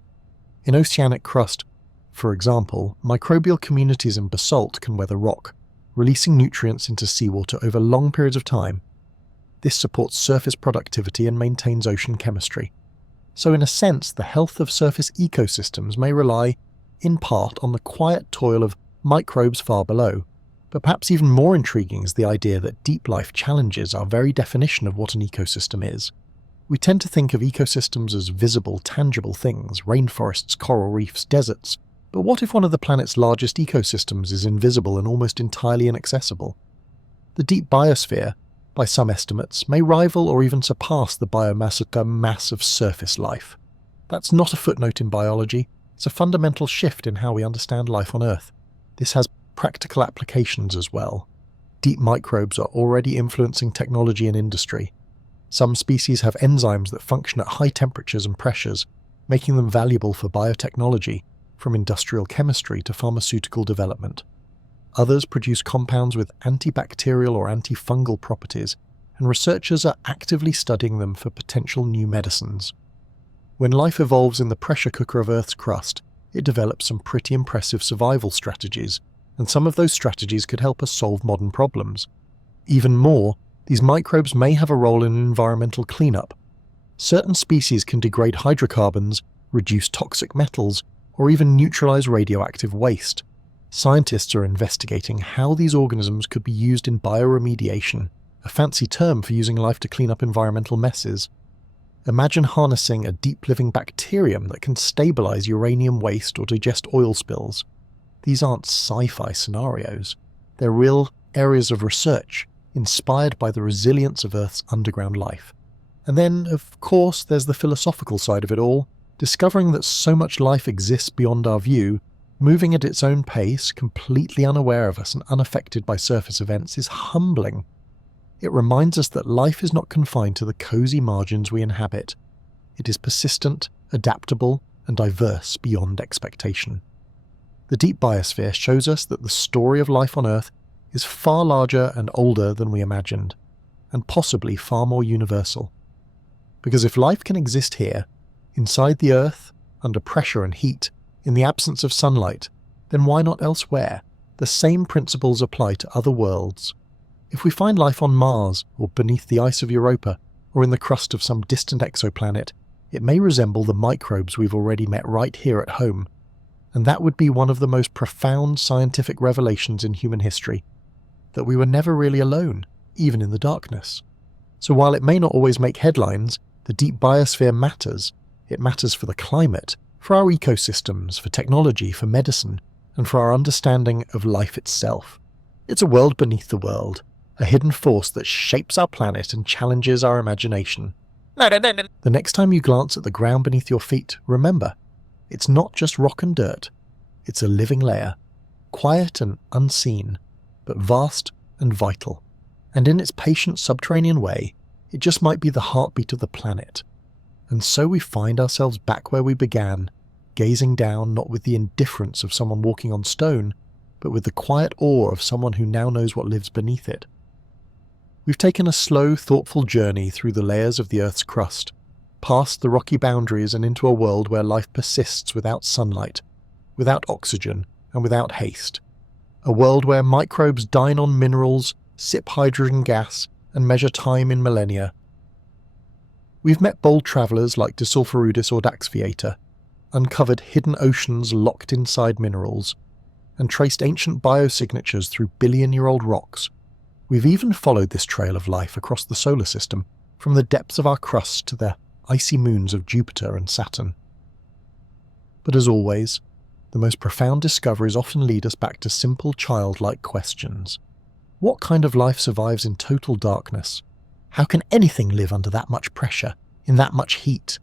In oceanic crust, for example, microbial communities in basalt can weather rock, releasing nutrients into seawater over long periods of time. This supports surface productivity and maintains ocean chemistry. So in a sense, the health of surface ecosystems may rely, in part, on the quiet toil of microbes far below. But perhaps even more intriguing is the idea that deep life challenges our very definition of what an ecosystem is. We tend to think of ecosystems as visible, tangible things, rainforests, coral reefs, deserts. But what if one of the planet's largest ecosystems is invisible and almost entirely inaccessible? The deep biosphere, by some estimates, may rival or even surpass the mass of surface life. That's not a footnote in biology, it's a fundamental shift in how we understand life on Earth. This has practical applications as well. Deep microbes are already influencing technology and industry. Some species have enzymes that function at high temperatures and pressures, making them valuable for biotechnology, from industrial chemistry to pharmaceutical development. Others produce compounds with antibacterial or antifungal properties, and researchers are actively studying them for potential new medicines. When life evolves in the pressure cooker of Earth's crust, it develops some pretty impressive survival strategies, and some of those strategies could help us solve modern problems. Even more, these microbes may have a role in environmental cleanup. Certain species can degrade hydrocarbons, reduce toxic metals, or even neutralize radioactive waste. Scientists are investigating how these organisms could be used in bioremediation, a fancy term for using life to clean up environmental messes. Imagine harnessing a deep-living bacterium that can stabilize uranium waste or digest oil spills. These aren't sci-fi scenarios. They're real areas of research, inspired by the resilience of Earth's underground life. And then, of course, there's the philosophical side of it all. Discovering that so much life exists beyond our view, moving at its own pace, completely unaware of us and unaffected by surface events, is humbling. It reminds us that life is not confined to the cozy margins we inhabit. It is persistent, adaptable, and diverse beyond expectation. The deep biosphere shows us that the story of life on Earth is far larger and older than we imagined, and possibly far more universal. Because if life can exist here, inside the Earth, under pressure and heat, in the absence of sunlight, then why not elsewhere? The same principles apply to other worlds. If we find life on Mars, or beneath the ice of Europa, or in the crust of some distant exoplanet, it may resemble the microbes we've already met right here at home. And that would be one of the most profound scientific revelations in human history, that we were never really alone, even in the darkness. So while it may not always make headlines, the deep biosphere matters. It matters for the climate, for our ecosystems, for technology, for medicine, and for our understanding of life itself. It's a world beneath the world, a hidden force that shapes our planet and challenges our imagination. The next time you glance at the ground beneath your feet, remember, it's not just rock and dirt. It's a living layer, quiet and unseen, but vast and vital. And in its patient subterranean way, it just might be the heartbeat of the planet. And so we find ourselves back where we began, gazing down not with the indifference of someone walking on stone, but with the quiet awe of someone who now knows what lives beneath it. We've taken a slow, thoughtful journey through the layers of the Earth's crust, past the rocky boundaries and into a world where life persists without sunlight, without oxygen, and without haste. A world where microbes dine on minerals, sip hydrogen gas, and measure time in millennia. We've met bold travellers like Disulphurudis or Daxviator, uncovered hidden oceans locked inside minerals, and traced ancient biosignatures through billion-year-old rocks. We've even followed this trail of life across the solar system, from the depths of our crust to the icy moons of Jupiter and Saturn. But as always, the most profound discoveries often lead us back to simple childlike questions. What kind of life survives in total darkness? How can anything live under that much pressure, in that much heat?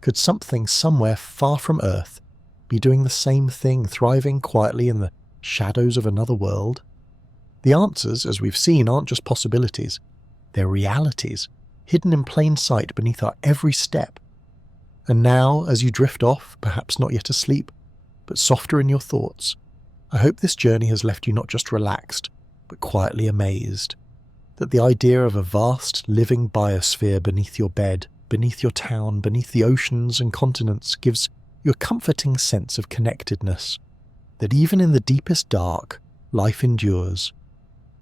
Could something somewhere far from Earth be doing the same thing, thriving quietly in the shadows of another world? The answers, as we've seen, aren't just possibilities. They're realities, hidden in plain sight beneath our every step. And now, as you drift off, perhaps not yet asleep, but softer in your thoughts, I hope this journey has left you not just relaxed, but quietly amazed. That the idea of a vast, living biosphere beneath your bed, beneath your town, beneath the oceans and continents gives you a comforting sense of connectedness. That even in the deepest dark, life endures.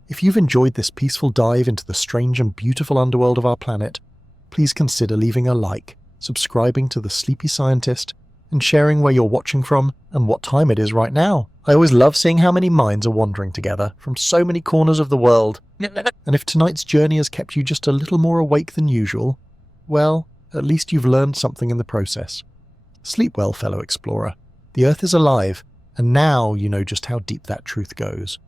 If you've enjoyed this peaceful dive into the strange and beautiful underworld of our planet, please consider leaving a like, subscribing to The Sleepy Scientist, and sharing where you're watching from and what time it is right now. I always love seeing how many minds are wandering together from so many corners of the world. And if tonight's journey has kept you just a little more awake than usual, well, at least you've learned something in the process. Sleep well, fellow explorer. The Earth is alive, and now you know just how deep that truth goes.